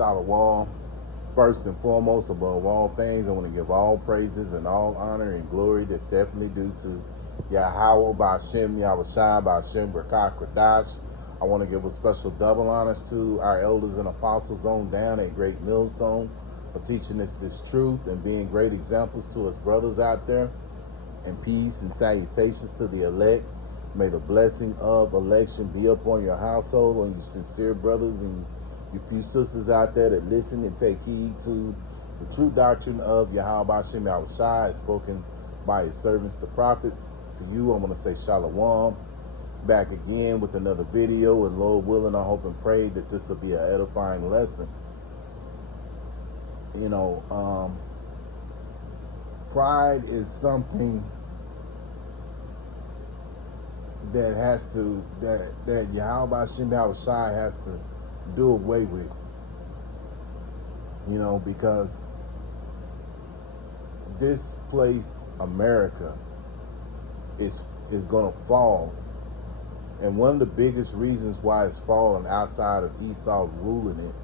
Shalom. First and foremost, above all things, I want to give all praises and all honor and glory that's definitely due to Yahweh Ba'Shem, Yahushua Ba'Shem, Brakah Kradash. I want to give a special double honors to our elders and apostles on down at Great Millstone for teaching us this truth and being great examples to us brothers out there. And peace and salutations to the elect. May the blessing of election be upon your household, on your sincere brothers and your few sisters out there that listen and take heed to the true doctrine of Yahweh Ba'Shem Yahushua, as spoken by his servants, the prophets. To you, I want to say Shalom. Back again with another video, and Lord willing, I hope and pray that this will be an edifying lesson. You know, pride is something that has to, that Yahweh Ba'Shem Yahushua has to do away with. You know, because this place, America, is going to fall. And one of the biggest reasons why it's fallen outside of Esau ruling it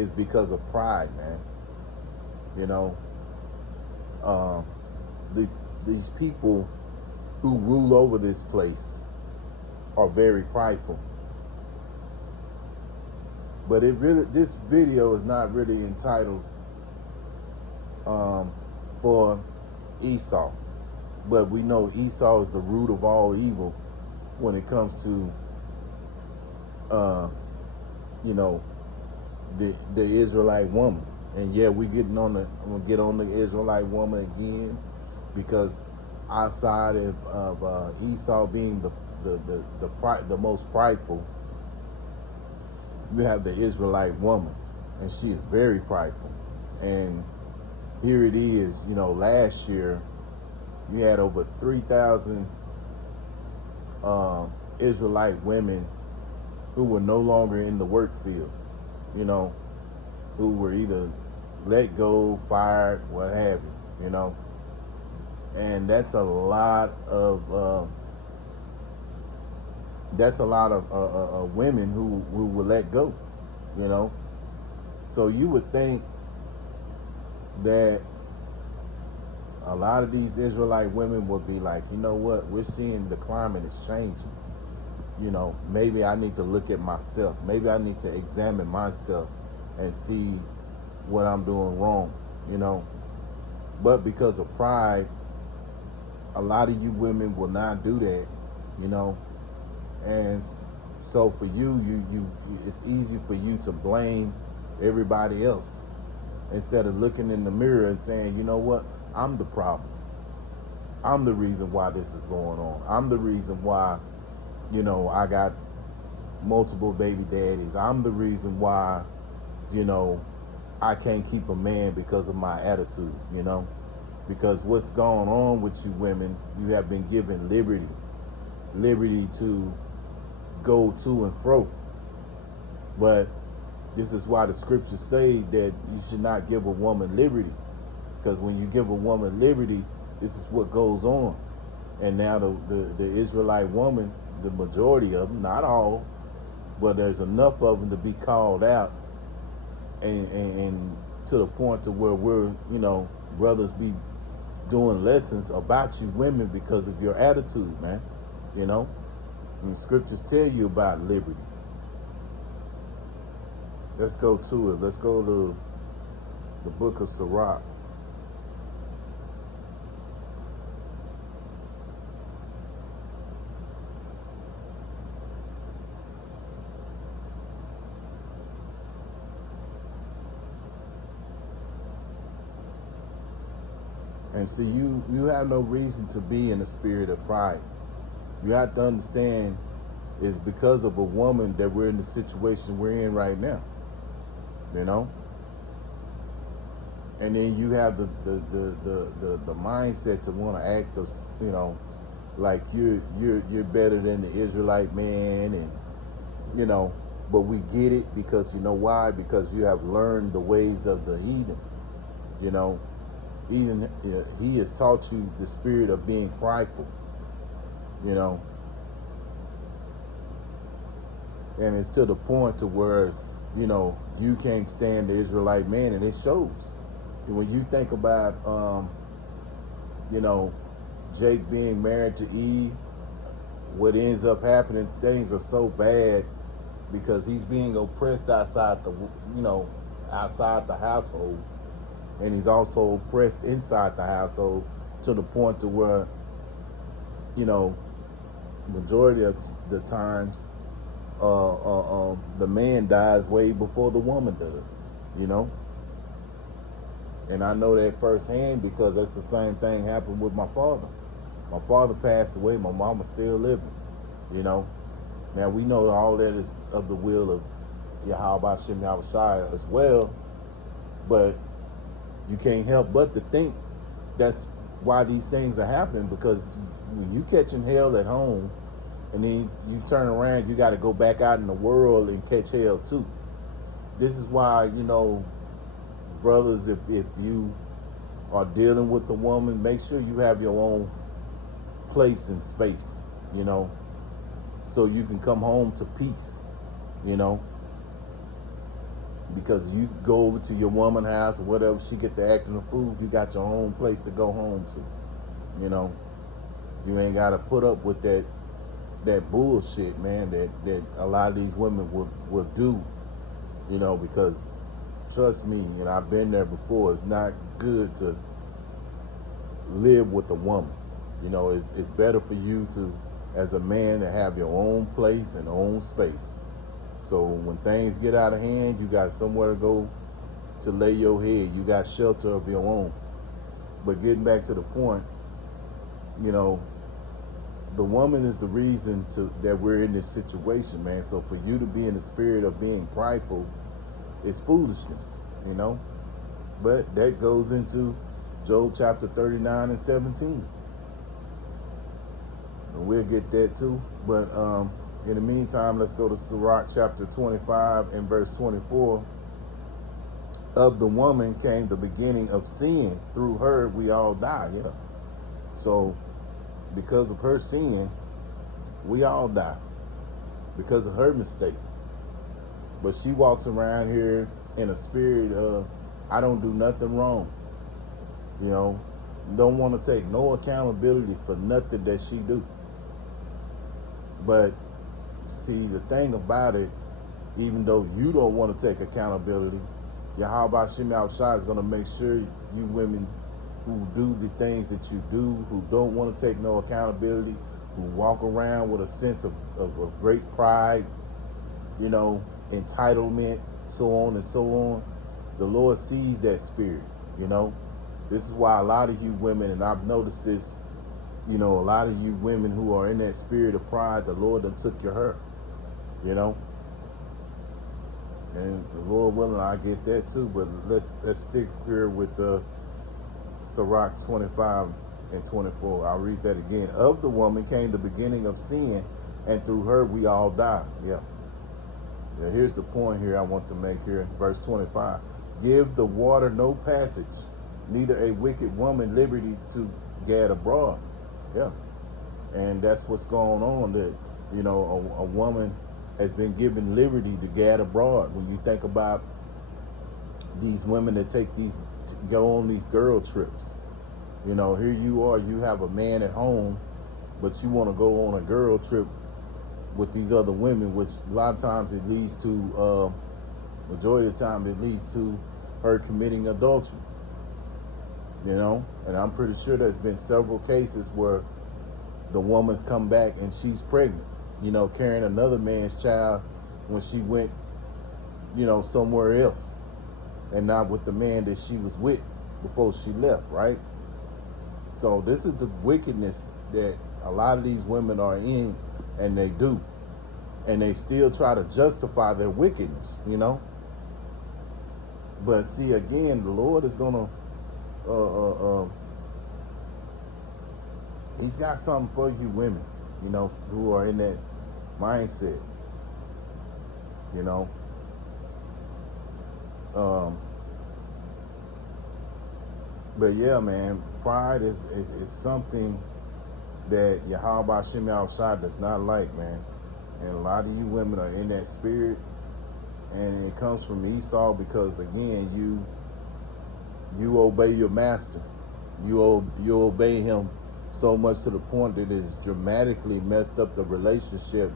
is because of pride, man. You know, these people who rule over this place are very prideful. But this video is not really entitled for Esau. But we know Esau is the root of all evil when it comes to you know, the Israelite woman. And yeah, I'm gonna get on the Israelite woman again, because outside of Esau being the most prideful, you have the Israelite woman, and she is very prideful. And here it is, you know, last year you had over 3,000 Israelite women who were no longer in the work field, you know, who were either let go, fired, what have you, you know. And that's a lot of women who were let go, you know. So you would think that a lot of these Israelite women would be like, you know what, we're seeing the climate is changing. You know, maybe I need to look at myself. Maybe I need to examine myself and see what I'm doing wrong, you know. But because of pride, a lot of you women will not do that, you know. And so for you, it's easy for you to blame everybody else instead of looking in the mirror and saying, you know what, I'm the problem. I'm the reason why this is going on. I'm the reason why, you know, I got multiple baby daddies. I'm the reason why, you know, I can't keep a man because of my attitude, you know. Because what's going on with you women, you have been given liberty to go to and fro. But this is why the scriptures say that you should not give a woman liberty, because when you give a woman liberty, this is what goes on. And now the Israelite woman, the majority of them, not all, but there's enough of them to be called out, and to the point to where we're, you know, brothers be doing lessons about you women because of your attitude, man. You know, and the scriptures tell you about liberty. Let's go to it. Let's go to the book of Sirach. And see, you have no reason to be in the spirit of pride. You have to understand it's because of a woman that we're in the situation we're in right now, you know. And then you have the mindset to want to act, you know, like you're better than the Israelite man, and you know. But we get it because you know why? Because you have learned the ways of the heathen, you know. Even he has taught you the spirit of being prideful, you know. And it's to the point to where you can't stand the Israelite man, and it shows. And when you think about, you know, Jake being married to Eve, what ends up happening, things are so bad because he's being oppressed outside the household, and he's also oppressed inside the household to the point to where, you know, majority of the times, the man dies way before the woman does, you know. And I know that firsthand because that's the same thing happened with my father. My father passed away, my mama's still living, you know. Now we know all that is of the will of Yahweh Shem Yahushua as well, but you can't help but to think that's why these things are happening, because when you catching hell at home and then you turn around, you got to go back out in the world and catch hell too. This is why, brothers, if you are dealing with a woman, make sure you have your own place and space, so you can come home to peace, because you go over to your woman's house or whatever, she get to acting the fool, you got your own place to go home to, you ain't got to put up with that bullshit, man, that a lot of these women will do, because trust me, and I've been there before, it's not good to live with a woman. It's better for you to, as a man, to have your own place and own space. So when things get out of hand, you got somewhere to go to lay your head. You got shelter of your own. But getting back to the point, the woman is the reason that we're in this situation, man. So for you to be in the spirit of being prideful is foolishness, But that goes into Job chapter 39 and 17. And we'll get that too. But in the meantime, let's go to Sirach chapter 25 and verse 24. Of the woman came the beginning of sin. Through her we all die. Yeah. So because of her sin, we all die. Because of her mistake. But she walks around here in a spirit of, I don't do nothing wrong. Don't want to take no accountability for nothing that she do. But see, the thing about it, even though you don't want to take accountability, Yahweh Shem Yahushua is going to make sure you women who do the things that you do, who don't want to take no accountability, who walk around with a sense of great pride, entitlement, so on and so on, the Lord sees that spirit, This is why a lot of you women, and I've noticed this, a lot of you women who are in that spirit of pride, the Lord done took your hurt, And the Lord willing, I get that too. But let's stick here with the Sirach 25 and 24. I'll read that again. Of the woman came the beginning of sin, and through her we all die. Yeah. Here's the point here I want to make here. Verse 25. Give the water no passage, neither a wicked woman liberty to gad abroad. Yeah. And that's what's going on, that, a woman has been given liberty to gad abroad. When you think about these women that go on these girl trips, here you are, you have a man at home, but you want to go on a girl trip with these other women, which a lot of times it leads to, majority of the time it leads to her committing adultery, and I'm pretty sure there's been several cases where the woman's come back and she's pregnant, carrying another man's child when she went, somewhere else, and not with the man that she was with before she left, right? So this is the wickedness that a lot of these women are in, and they do, and they still try to justify their wickedness, But see, again, the Lord is gonna, He's got something for you women, who are in that mindset, But yeah, man, pride is something that Yahweh Shem Yahushua does not like, man. And a lot of you women are in that spirit, and it comes from Esau because again you obey your master, you obey him so much to the point that it's dramatically messed up the relationship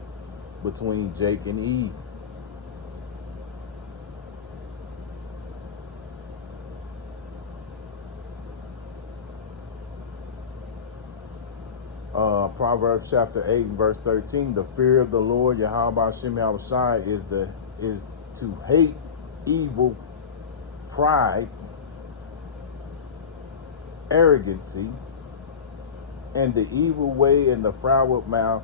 between Jake and Eve. Proverbs chapter 8 and verse 13, the fear of the Lord Yahweh Hashem Yahushai is to hate evil, pride, arrogancy, and the evil way and the froward mouth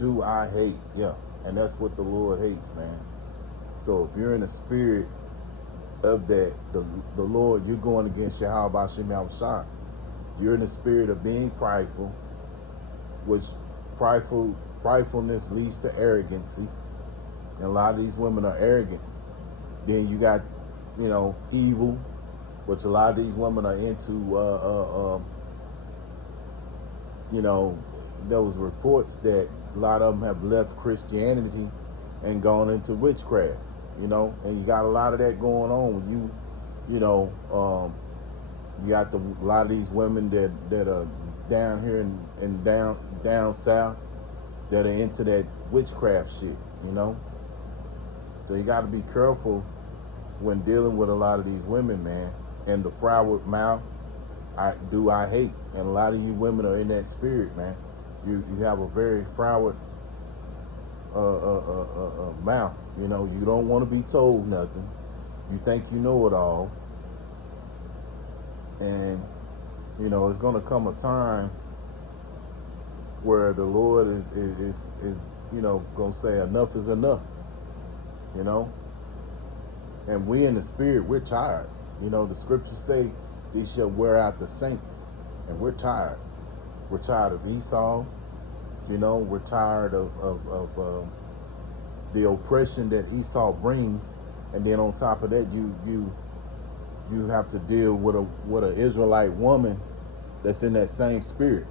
do I hate. Yeah, and that's what the Lord hates, man. So if you're in the spirit of that, the Lord, you're going against Yahweh Hashem Yahushai. You're in the spirit of being prideful, which pridefulness leads to arrogancy, and a lot of these women are arrogant. Then you got, evil, which a lot of these women are into. There was reports that a lot of them have left Christianity and gone into witchcraft. And you got a lot of that going on when you got a lot of these women that are down here and down south that are into that witchcraft shit. So you got to be careful when dealing with a lot of these women, man. And the froward mouth, I hate. And a lot of you women are in that spirit, man. You have a very froward mouth. You don't want to be told nothing. You think you know it all. And it's going to come a time where the Lord is going to say enough is enough. And we in the spirit, we're tired. The scriptures say these shall wear out the saints, and we're tired. We're tired of Esau. We're tired of the oppression that Esau brings, and then on top of that, you have to deal with an Israelite woman that's in that same spirit.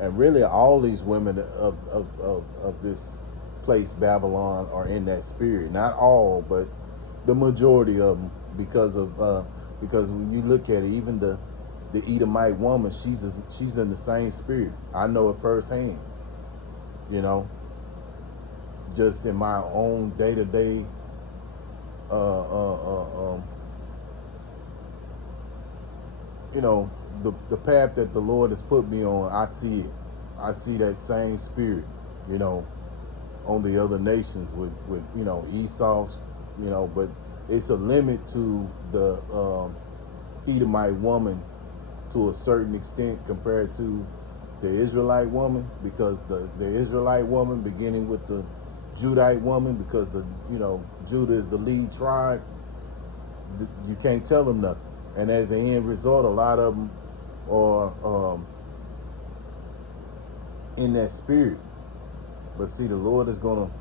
And really, all these women of this place, Babylon, are in that spirit. Not all, but the majority of them, because when you look at it, even the Edomite woman, she's in the same spirit. I know it firsthand. Just in my own day-to-day the path that the Lord has put me on, I see it. I see that same spirit, on the other nations with Esau, but it's a limit to the Edomite woman to a certain extent compared to the Israelite woman, because the Israelite woman, beginning with the Judite woman, because Judah is the lead tribe, you can't tell them nothing. And as an end result, a lot of them are in that spirit. But see, the Lord is going to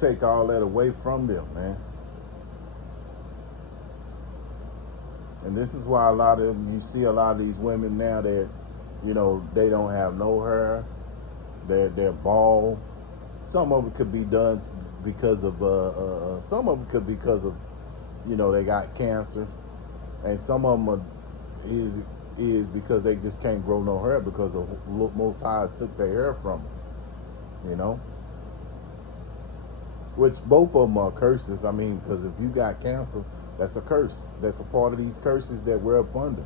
take all that away from them, man. And this is why a lot of them, you see a lot of these women now that, they don't have no hair. They're bald. Some of it could be done because of, some of it could be because of, they got cancer. And some of them is because they just can't grow no hair because the Most High took their hair from them, Which both of them are curses. I mean, because if you got cancer, that's a curse. That's a part of these curses that we're up under.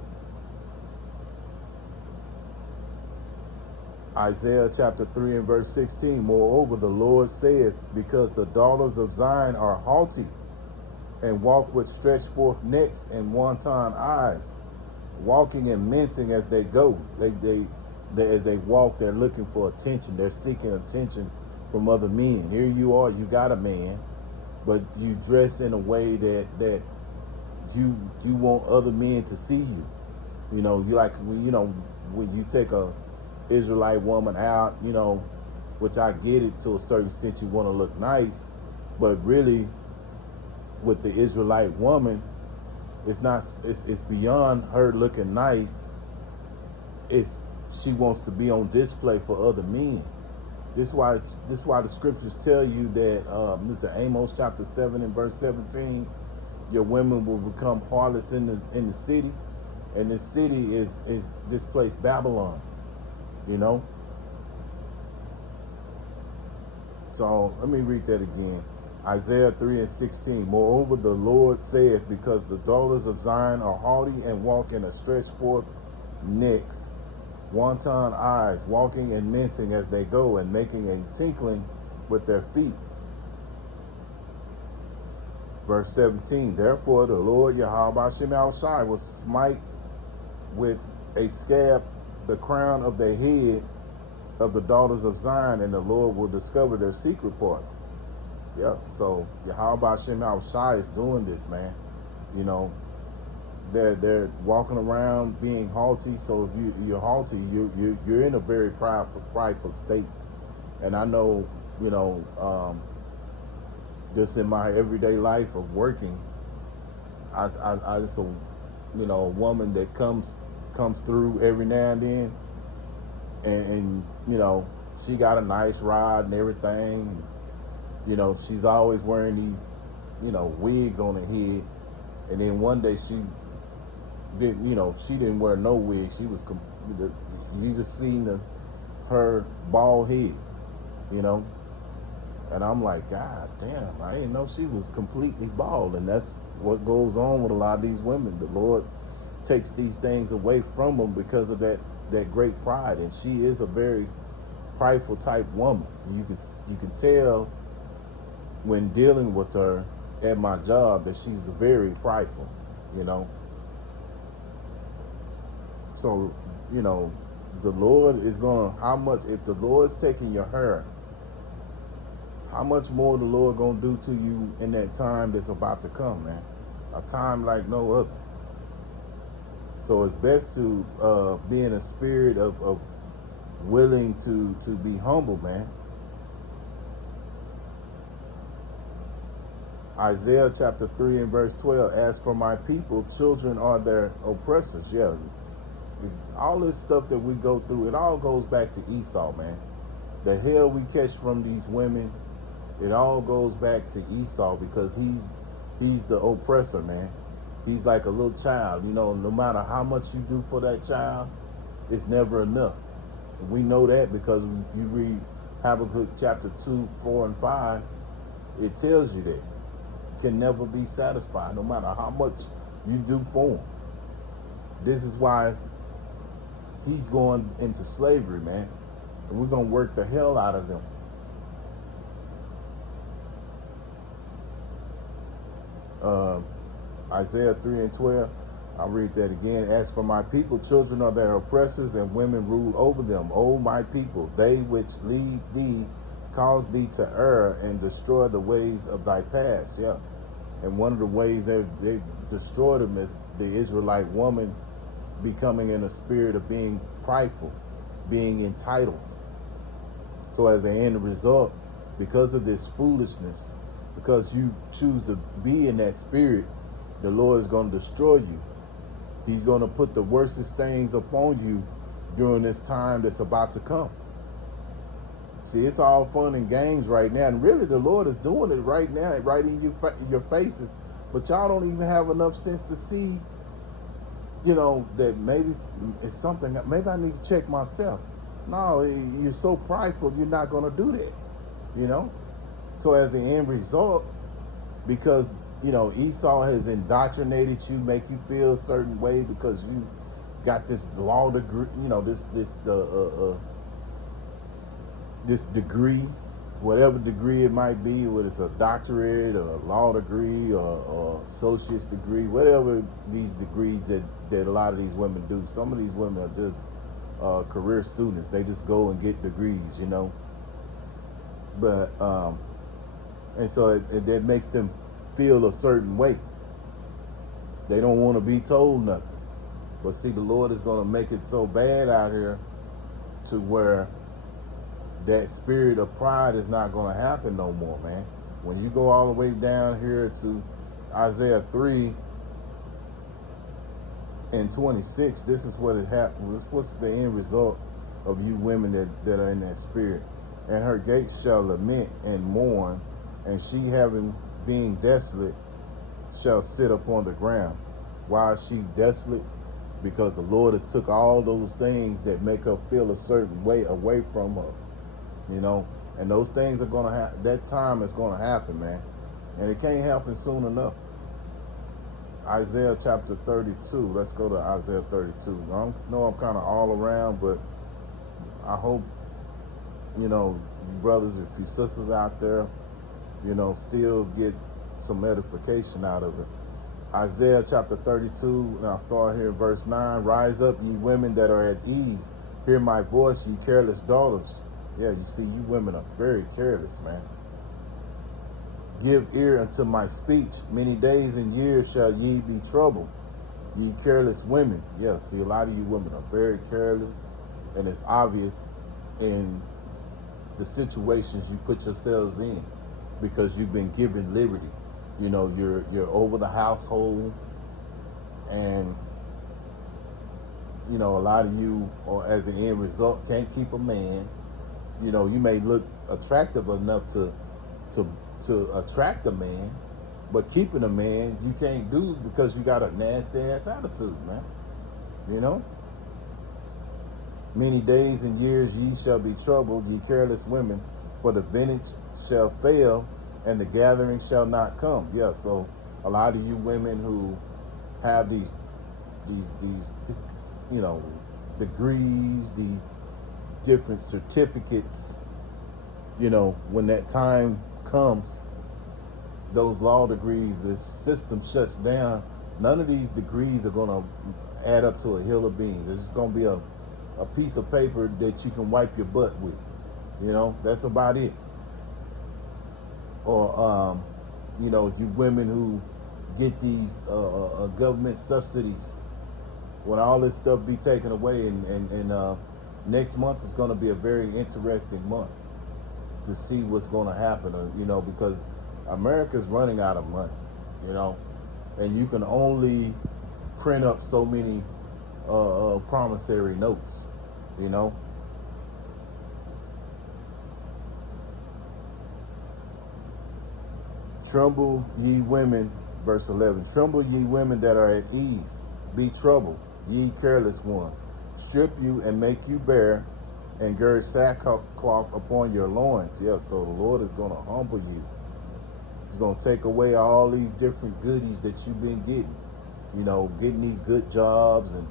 Isaiah chapter 3 and verse 16, moreover, the Lord saith, because the daughters of Zion are haughty, and walk with stretched forth necks and wanton eyes, walking and mincing as they go. As they walk, they're looking for attention. They're seeking attention from other men. Here you are, you got a man, but you dress in a way that you want other men to see you. You like when you take a Israelite woman out, which I get it to a certain extent, you want to look nice, but really with the Israelite woman, it's beyond her looking nice. She wants to be on display for other men. This why the scriptures tell you that Mr. Amos chapter 7 and verse 17, your women will become harlots in the city, and this city is this place Babylon, you know. So let me read that again. Isaiah 3 and 16. Moreover, the Lord saith, because the daughters of Zion are haughty and walk in a stretched forth necks, wanton eyes, walking and mincing as they go, and making a tinkling with their feet. Verse 17. Therefore the Lord Yahweh Shemel Shai will smite with a scab the crown of the head of the daughters of Zion, and the Lord will discover their secret parts. Yeah, so Yahweh Shemel Shai is doing this, man. You know, they're walking around being haughty. So if you're haughty, you're in a very prideful state. And I know, you know, just in my everyday life of working, I just a, you know, a woman that comes through every now and then, and you know, she got a nice ride and everything. And, you know, she's always wearing these, you know, wigs on her head, and then one day she didn't, you know, she didn't wear no wig. She was, you just seen her bald head, you know. And I'm like, God damn, I didn't know she was completely bald. And that's what goes on with a lot of these women. The Lord takes these things away from them because of that great pride. And she is a very prideful type woman. You can tell when dealing with her at my job that she's very prideful, you know. So, you know, the Lord is going, how much, if the Lord's taking your hair, how much more the Lord gonna do to you in that time that's about to come, man? A time like no other. So it's best to be in a spirit of willing to be humble, man. Isaiah chapter 3 and verse 12, as for my people, children are their oppressors. Yeah, all this stuff that we go through, it all goes back to Esau, man. The hell we catch from these women, it all goes back to Esau, because he's the oppressor, man. He's like a little child, you know. No matter how much you do for that child, it's never enough. And we know that because you read Habakkuk chapter 2, 4, and 5. It tells you that can never be satisfied, no matter how much you do for him. This is why he's going into slavery, man, and we're gonna work the hell out of them. Isaiah 3 and 12, I'll read that again. As for my people, children are their oppressors, and women rule over them. O my people, they which lead thee cause thee to err, and destroy the ways of thy paths. Yeah. And one of the ways they destroyed them is the Israelite woman becoming in a spirit of being prideful, being entitled. So as an end result, because of this foolishness, because you choose to be in that spirit, the Lord is going to destroy you. He's going to put the worstest things upon you during this time that's about to come. See, it's all fun and games right now, and really the Lord is doing it right now, right in your faces. But y'all don't even have enough sense to see, you know, that maybe it's something. Maybe I need to check myself. No, you're so prideful, you're not going to do that, you know. So as the end result, because, you know, Esau has indoctrinated you, make you feel a certain way because you got this law degree, you know, this degree, whatever degree it might be, whether it's a doctorate or a law degree or associate's degree, whatever these degrees that a lot of these women do. Some of these women are just career students. They just go and get degrees, you know. But and so that makes them feel a certain way. They don't want to be told nothing. But see, the Lord is going to make it so bad out here to where that spirit of pride is not going to happen no more, man. When you go all the way down here to Isaiah 3 and 26, this is what it happens. What's the end result of you women that are in that spirit? and her gates shall lament and mourn, and she having being desolate shall sit upon the ground. Why is she desolate? Because the Lord has took all those things that make her feel a certain way away from her, you know. And those things are gonna happen. That time is gonna happen, man, and it can't happen soon enough. Isaiah chapter 32. Let's go to Isaiah 32. I know I'm kind of all around, but I hope, you know, you brothers, if you sisters out there, you know, still get some edification out of it. Isaiah chapter 32, and I'll start here in verse 9. Rise up, ye women that are at ease. Hear my voice, ye careless daughters. Yeah, you see, you women are very careless, man. Give ear unto my speech. Many days and years shall ye be troubled, ye careless women. Yeah, see, a lot of you women are very careless, and it's obvious in the situations you put yourselves in because you've been given liberty. You know, you're over the household, and you know, a lot of you, or as an end result, can't keep a man. You know, you may look attractive enough to attract a man, but keeping a man you can't do because you got a nasty ass attitude, man. You know? Many days and years ye shall be troubled, ye careless women, for the vintage shall fail, and the gathering shall not come. Yeah, so a lot of you women who have these you know, degrees, these different certificates, you know, when that time comes, those law degrees, this system shuts down, none of these degrees are going to add up to a hill of beans. It's just going to be a piece of paper that you can wipe your butt with. You know, that's about it. Or, you know, you women who get these government subsidies, when all this stuff be taken away, and next month is going to be a very interesting month to see what's going to happen, you know, because America's running out of money, you know, and you can only print up so many promissory notes, you know. Tremble ye women, verse 11. Tremble ye women that are at ease. Be troubled, ye careless ones. Strip you and make you bare, and gird sackcloth upon your loins. Yeah, so the Lord is going to humble you. He's going to take away all these different goodies that you've been getting. You know, getting these good jobs, and,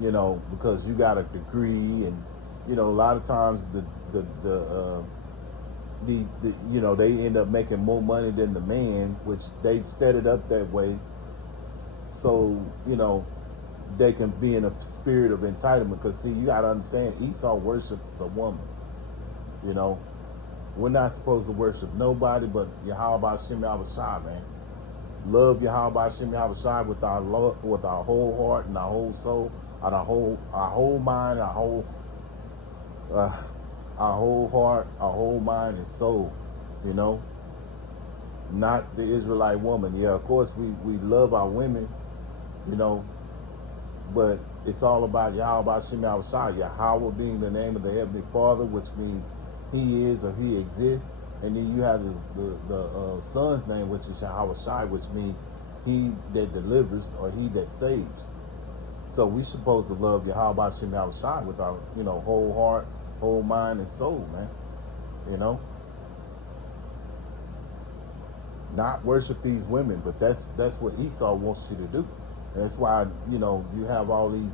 you know, because you got a degree, and, you know, a lot of times the you know, they end up making more money than the man, which they set it up that way so, you know, they can be in a spirit of entitlement. Because see, you got to understand, Esau worships the woman. You know, we're not supposed to worship nobody but Yahweh Shem Yahushua, man. Love Yahweh Shem Yahushua with our whole heart and our whole soul, and our whole mind, our whole heart, our whole mind and soul. You know, not the Israelite woman. Yeah, of course we love our women, you know, but it's all about Yahweh Shem Yahushua. Yahweh being the name of the Heavenly Father, which means He is or He exists. And then you have the Son's name, which is Yahushua, which means He that delivers or He that saves. So we're supposed to love Yahweh Shem Yahushua with our, you know, whole heart, whole mind, and soul, man. You know, not worship these women, but that's what Esau wants you to do. And that's why, you know, you have all these,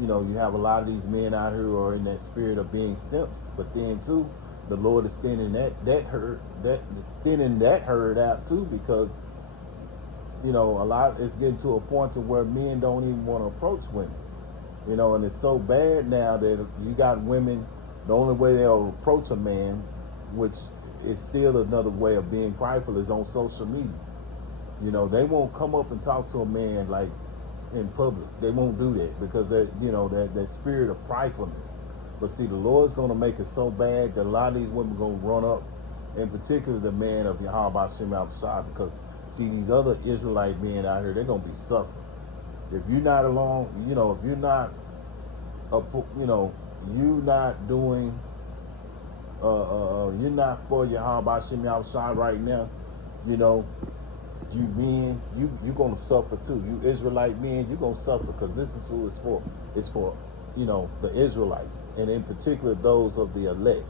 you know, you have a lot of these men out here who are in that spirit of being simps. But then too, the Lord is thinning that herd out too, because, you know, it's getting to a point to where men don't even want to approach women. You know, and it's so bad now that you got women, the only way they'll approach a man, which is still another way of being prideful, is on social media. You know, they won't come up and talk to a man like in public. They won't do that because that, you know, that spirit of pridefulness. But see, the Lord's going to make it so bad that a lot of these women are going to run up, in particular the man of Yahweh Shem Yahushua, because see, these other Israelite men out here, they're going to be suffering. If you're not along, you know, if you're not, you know, you not doing you're not for Yahweh Shem Yahushai right now, you know, you men, you gonna suffer too. You Israelite men, you gonna suffer, because this is who it's for. It's for, you know, the Israelites, and in particular those of the elect,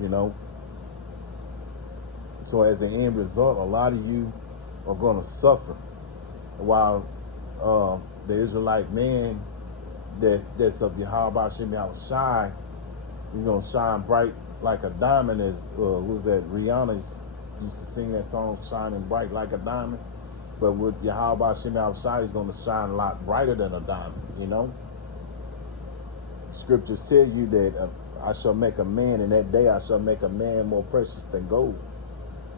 you know. So as an end result, a lot of you are gonna suffer, while the Israelite man that's of Yahweh Shem Yahushai, you're gonna shine bright like a diamond. As who's that? Rihanna used to sing that song, "Shining Bright Like a Diamond." But with Yahweh Shem Yahushai, he's gonna shine a lot brighter than a diamond. You know, scriptures tell you that I shall make a man, in that day I shall make a man more precious than gold,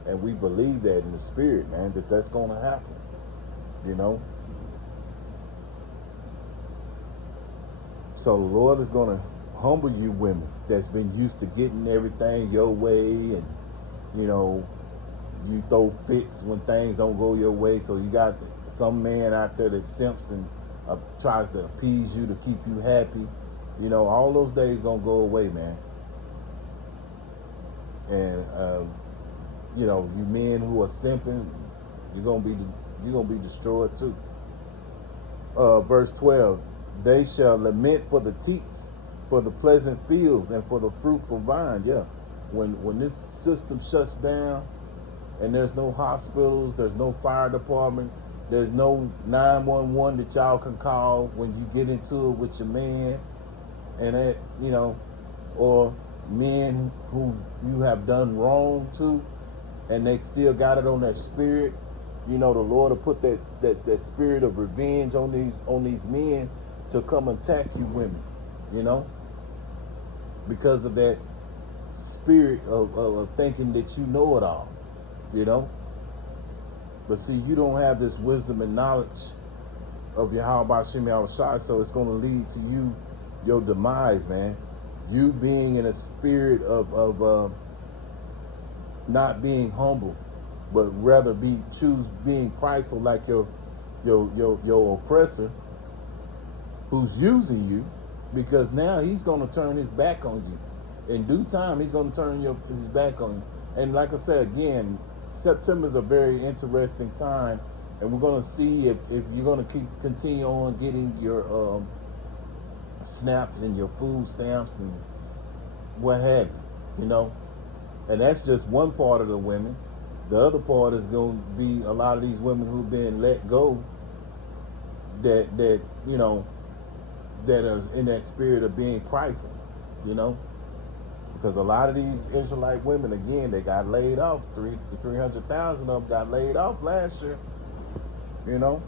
and we believe that in the spirit, man, that that's gonna happen. You know. So the Lord is going to humble you women that's been used to getting everything your way, and, you know, you throw fits when things don't go your way. So you got some man out there that simps and tries to appease you to keep you happy. You know, all those days going to go away, man. And, you know, you men who are simping, you're going to be destroyed too. Verse 12. They shall lament for the teats, for the pleasant fields, and for the fruitful vine. Yeah, when this system shuts down, and there's no hospitals, there's no fire department, there's no 911 that y'all can call when you get into it with your man, and that, you know, or men who you have done wrong to, and they still got it on their spirit. You know, the Lord will put that spirit of revenge on these men to come attack you women, you know, because of that spirit of thinking that you know it all, you know. But see, you don't have this wisdom and knowledge of Yahweh Shem Yahushai, so it's going to lead to you, your demise, man. You being in a spirit of not being humble, but rather choose being prideful like your oppressor, who's using you, because now he's going to turn his back on you. In due time, he's going to turn his back on you. And like I said again, September is a very interesting time, and we're going to see if you're going to continue on getting your SNAP and your food stamps and what have you, you know. And that's just one part of the women. The other part is going to be a lot of these women who've been let go, that you know, that are in that spirit of being prideful, you know, because a lot of these Israelite women, again, they got laid off. 300,000 of them got laid off last year, you know.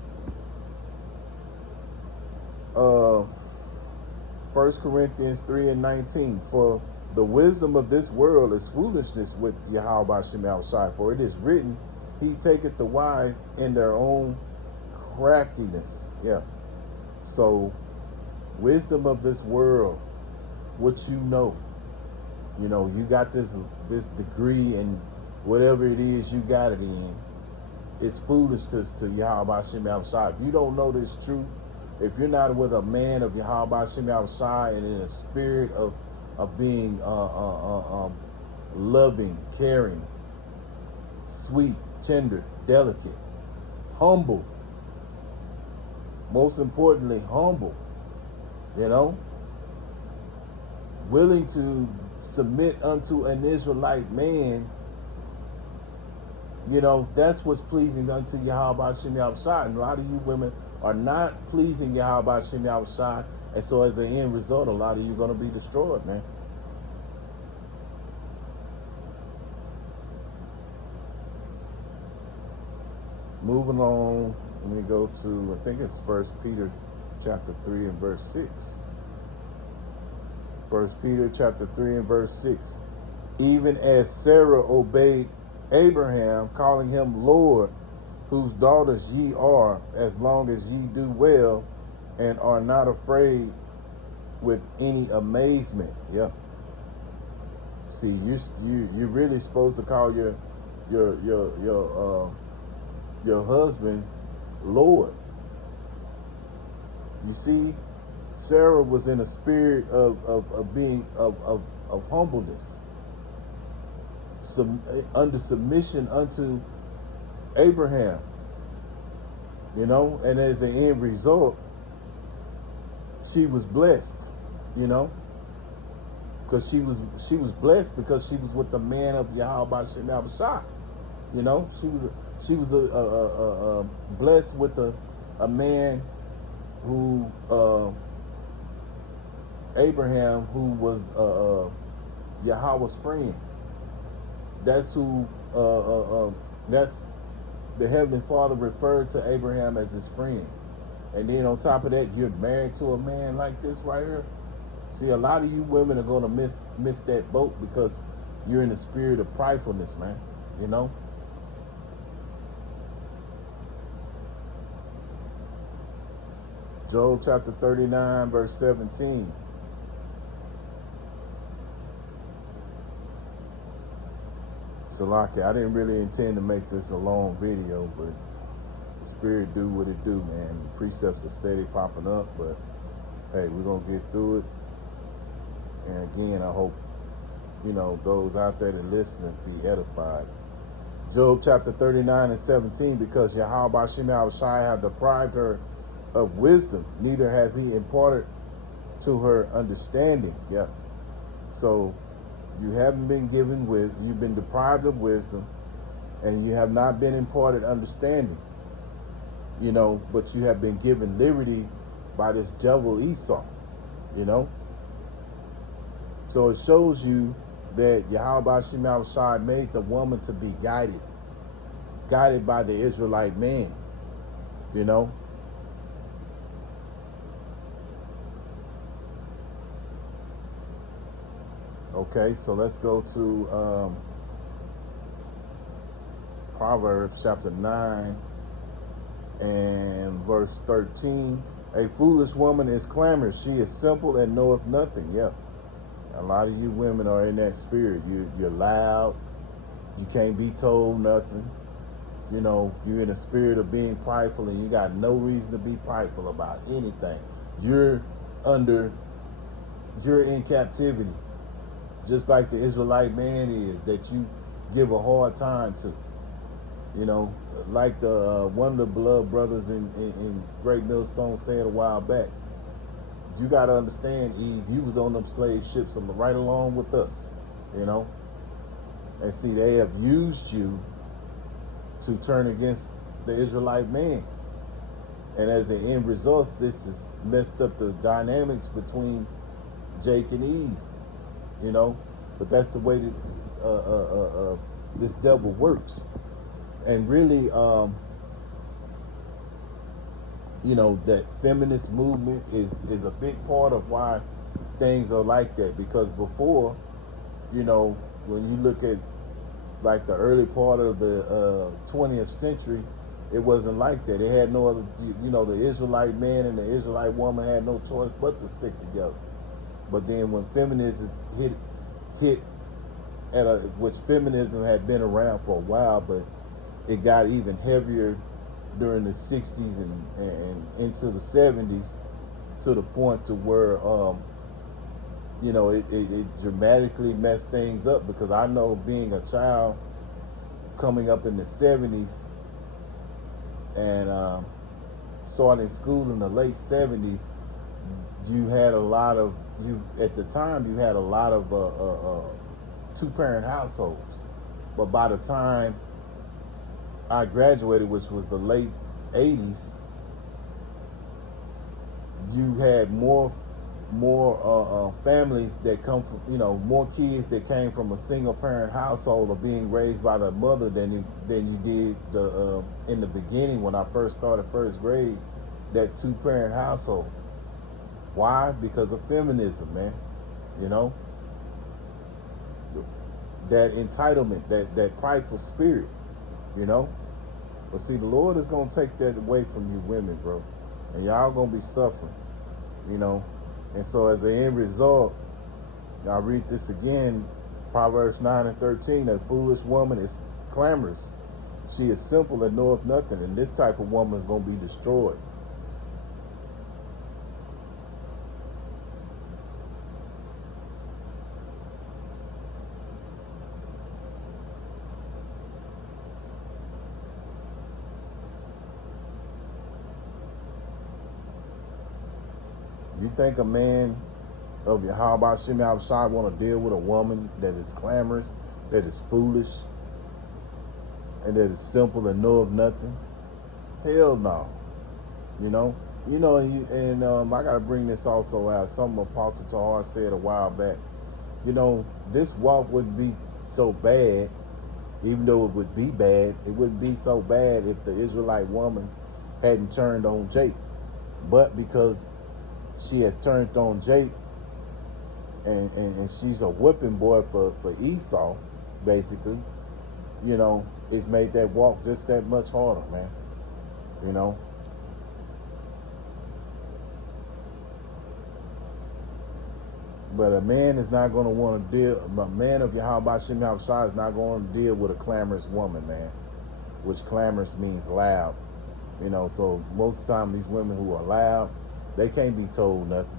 1 Corinthians 3:19, for the wisdom of this world is foolishness with Yahweh Shem Yahushai, for it is written, he taketh the wise in their own craftiness. Yeah. So wisdom of this world, what you know, you got this degree in whatever it is you got it in, it's foolishness to Yahweh Shem Yahushai. If you don't know this truth, if you're not with a man of Yahweh Shem Yahushai and in a spirit of being loving, caring, sweet, tender, delicate, humble, most importantly humble, you know, willing to submit unto an Israelite man, you know, that's what's pleasing unto Yahweh Shem Yahushai. And a lot of you women are not pleasing Yahweh Shem Yahushai, and so as an end result, a lot of you are going to be destroyed, man. Moving on, let me go to, I think it's 1 Peter chapter 3 and verse 6. 1 Peter chapter 3 and verse 6. Even as Sarah obeyed Abraham, calling him Lord, whose daughters ye are, as long as ye do well, and are not afraid with any amazement. Yeah. See, you're really supposed to call your husband Lord. You see, Sarah was in a spirit of being of humbleness. under submission unto Abraham, you know, and as an end result, she was blessed, you know, because she was blessed because she was with the man of Yahweh Shem Shah, you know, she was blessed with a man who Abraham, who was Yahweh's friend. That's who that's the Heavenly Father referred to Abraham as his friend. And then on top of that, you're married to a man like this right here. See, a lot of you women are gonna miss that boat because you're in the spirit of pridefulness, man. You know. Job chapter 39, verse 17. Salaki, I didn't really intend to make this a long video, but the spirit do what it do, man. The precepts are steady popping up, but hey, we're gonna get through it. And again, I hope, you know, those out there that listening be edified. Job chapter 39 and 17, because Yahweh Shem Shai have deprived her of wisdom, neither have he imparted to her understanding. Yeah. So you haven't been given wisdom, you've been deprived of wisdom, and you have not been imparted understanding, you know, but you have been given liberty by this devil Esau, you know. So it shows you that Yahweh Shem Shai made the woman to be guided by the Israelite man, you know. Okay, so let's go to Proverbs chapter 9 and verse 13. A foolish woman is clamorous, she is simple and knoweth nothing. Yeah, a lot of you women are in that spirit. You're loud, you can't be told nothing, you know, you're in a spirit of being prideful, and you got no reason to be prideful about anything. You're in captivity, just like the Israelite man is, that you give a hard time to. You know, like the one of the blood brothers in Great Millstone said a while back, you got to understand, Eve, you was on them slave ships right along with us, you know. And see, they have used you to turn against the Israelite man. And as the end result, this has messed up the dynamics between Jake and Eve, you know. But that's the way that this devil works. And really, you know, that feminist movement is a big part of why things are like that. Because before, you know, when you look at like the early part of the 20th century, it wasn't like that. They had no other, you know, the Israelite man and the Israelite woman had no choice but to stick together. But then when feminism hit which feminism had been around for a while, but it got even heavier during the 60s and into the 70s, to the point to where you know, it dramatically messed things up. Because I know, being a child coming up in the 70s and starting school in the late 70s, you had a lot of, at the time you had a lot of two-parent households. But by the time I graduated, which was the late 80s, you had more families that come from, you know, more kids that came from a single parent household or being raised by the mother than you did in the beginning when I first started first grade, that two-parent household. Why? Because of feminism, man. You know, that entitlement, that prideful spirit, you know. But see, the Lord is going to take that away from you women, bro. And y'all going to be suffering, you know. And so as an end result, I'll read this again, Proverbs 9 and 13. A foolish woman is clamorous, she is simple and knoweth nothing. And this type of woman is going to be destroyed. You think a man of Yahweh Shem Yahushua want to deal with a woman that is clamorous, that is foolish, and that is simple and know of nothing? Hell no. You know, I gotta bring this also out. Something Apostle Tahar said a while back. You know, this walk wouldn't be so bad, even though it would be bad. It wouldn't be so bad if the Israelite woman hadn't turned on Jake. But because she has turned on Jake, and she's a whipping boy for Esau, basically, you know, it's made that walk just that much harder, man. You know. But a man is not going to want to deal, a man of Yahweh Shem Yahushua is not going to deal with a clamorous woman, man. Which clamorous means loud. You know, so most of the time these women who are loud, they can't be told nothing.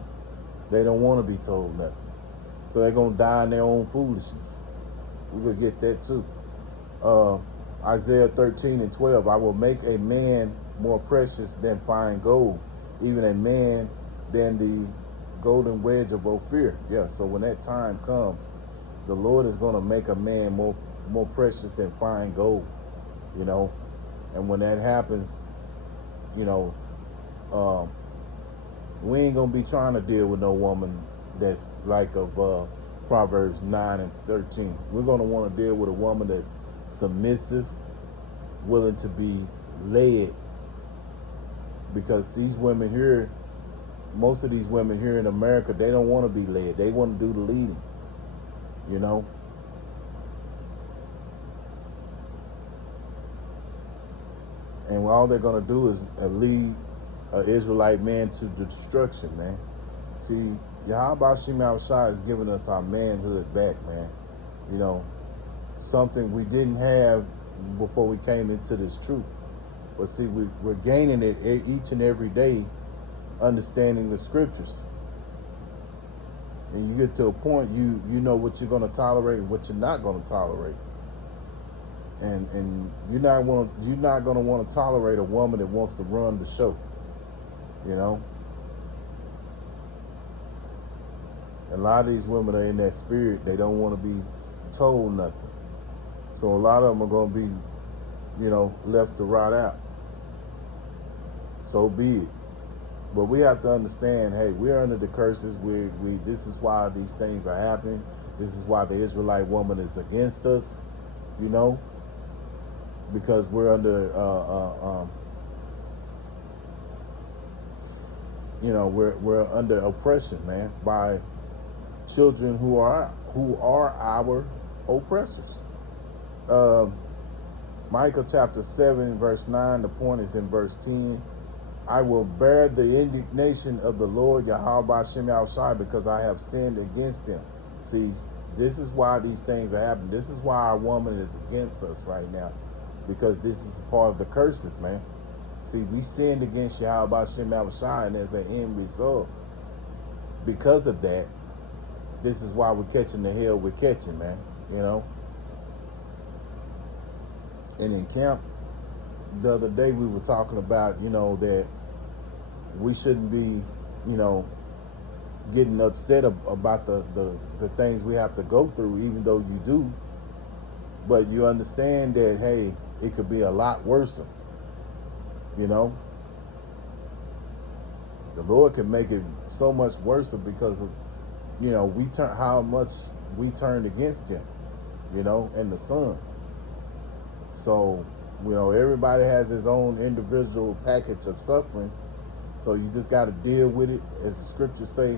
They don't want to be told nothing. So they're going to die in their own foolishness. We're going to get that too. Isaiah 13:12, I will make a man more precious than fine gold, even a man than the golden wedge of Ophir. Yeah, so when that time comes, the Lord is going to make a man more precious than fine gold, you know. And when that happens, you know, we ain't going to be trying to deal with no woman that's like of Proverbs 9:13. We're going to want to deal with a woman that's submissive, willing to be led, because these women here, most of these women here in America, they don't want to be led. They want to do the leading, you know. And all they're going to do is lead an Israelite man to destruction, man. See, Yahweh Shem Yahushua is giving us our manhood back, man. You know, something we didn't have before we came into this truth. But see, we're gaining it each and every day, understanding the scriptures. And you get to a point, you know what you're going to tolerate and what you're not going to tolerate. And you're not going to want to tolerate a woman that wants to run the show, you know. A lot of these women are in that spirit. They don't want to be told nothing. So a lot of them are going to be, you know, left to rot out. So be it. But we have to understand, hey, we're under the curses. This is why these things are happening. This is why the Israelite woman is against us, you know, because we're under, you know, we're under oppression, man, by children who are our oppressors. Micah chapter 7 verse 9, the point is in verse 10. I will bear the indignation of the Lord Yahweh Shem Yahushua, because I have sinned against him. See, this is why these things are happening. This is why our woman is against us right now, because this is part of the curses, man. See, we sinned against Yahweh Shem Yahushua, and as an end result, because of that, this is why we're catching the hell we're catching, man, you know. And in camp the other day, we were talking about, you know, that we shouldn't be, you know, getting upset about the things we have to go through, even though you do. But you understand that, hey, it could be a lot worse, you know. The Lord can make it so much worse because of, you know, how much we turned against him, you know, and the Son. So, you know, everybody has his own individual package of suffering. So you just got to deal with it, as the scriptures say,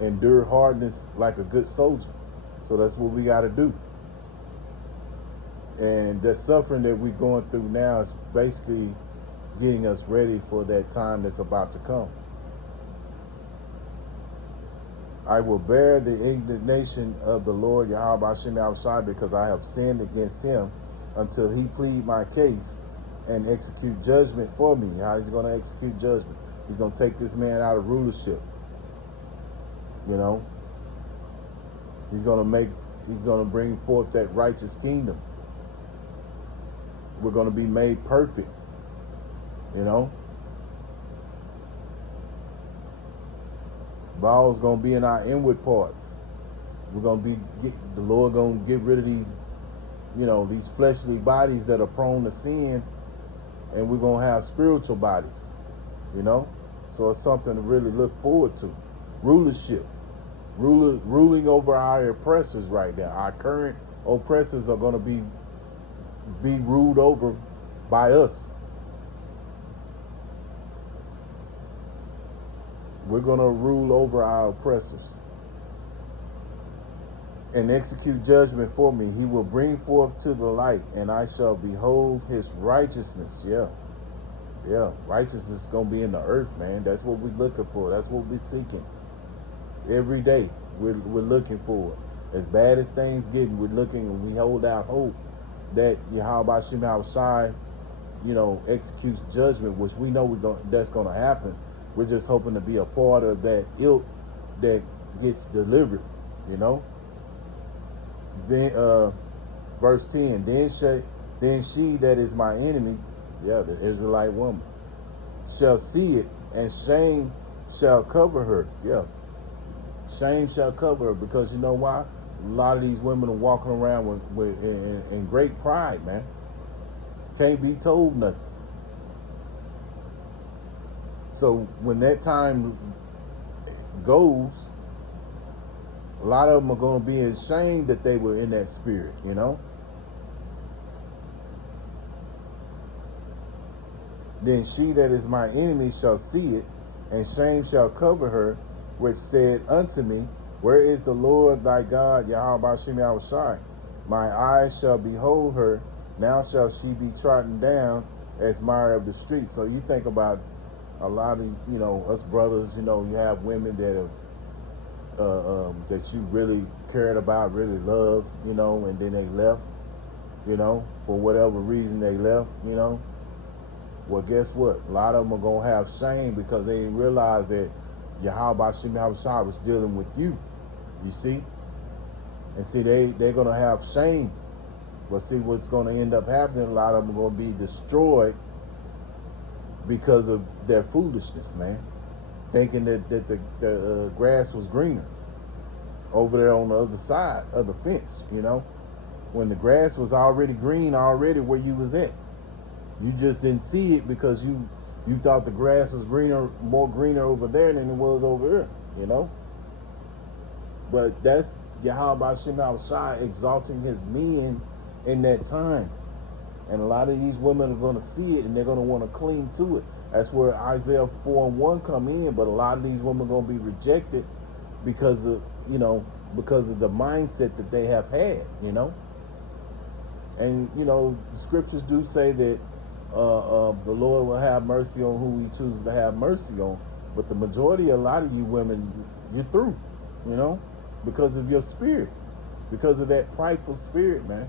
endure hardness like a good soldier. So that's what we got to do. And the suffering that we're going through now is basically getting us ready for that time that's about to come. I will bear the indignation of the Lord Yahweh Shem Yahushua, because I have sinned against him, until he plead my case and execute judgment for me. How is he going to execute judgment? He's going to take this man out of rulership. You know, he's going to bring forth that righteous kingdom. We're going to be made perfect, you know. Ball's gonna be in our inward parts. We're gonna the Lord gonna get rid of these, these fleshly bodies that are prone to sin, and we're gonna have spiritual bodies. So it's something to really look forward to. Rulership, ruling over our oppressors right now. Our current oppressors are gonna be ruled over by us. We're gonna rule over our oppressors and execute judgment for me. He will bring forth to the light, and I shall behold his righteousness. Yeah, righteousness is gonna be in the earth, man. That's what we're looking for. That's what we're seeking. Every day, we're looking for it. As bad as things getting, we're looking, and we hold out hope that Yahweh Shem Shai, executes judgment, which we know that's gonna happen. We're just hoping to be a part of that ilk that gets delivered. Then verse 10, then she that is my enemy, the Israelite woman, shall see it, and shame shall cover her. Shame shall cover her, because you know why? A lot of these women are walking around in great pride, man. Can't be told nothing. So when that time goes, a lot of them are going to be ashamed that they were in that spirit, Then she that is my enemy shall see it, and shame shall cover her, which said unto me, where is the Lord thy God, Yahweh Shem Shai? My eyes shall behold her, now shall she be trodden down as mire of the street. So you think about a lot of, us brothers, you have women that have that you really cared about, really loved, and then they left, for whatever reason they left, Well, guess what? A lot of them are going to have shame because they didn't realize that Yahweh Shem Shai was dealing with you. You see? And see, they're going to have shame. But see, what's going to end up happening, a lot of them are going to be destroyed because of their foolishness, man. Thinking that the grass was greener over there on the other side of the fence, when the grass was already green where you was at. You just didn't see it because you thought the grass was more greener over there than it was over here, But that's Yahweh Shem Shai exalting his men in that time. And a lot of these women are going to see it, and they're going to want to cling to it. That's where Isaiah 4:1 come in. But a lot of these women are going to be rejected because of the mindset that they have had, And the scriptures do say that the Lord will have mercy on who he chooses to have mercy on. But the majority, a lot of you women, you're through, because of your spirit, because of that prideful spirit, man.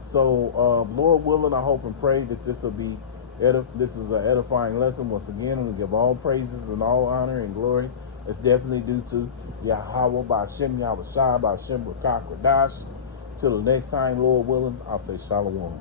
So, Lord willing, I hope and pray that this is an edifying lesson. Once again, I'm going to give all praises and all honor and glory. It's definitely due to Yahweh by Shem Yahweh Shai by Shem Rakak Radash. Till the next time, Lord willing, I'll say Shalom.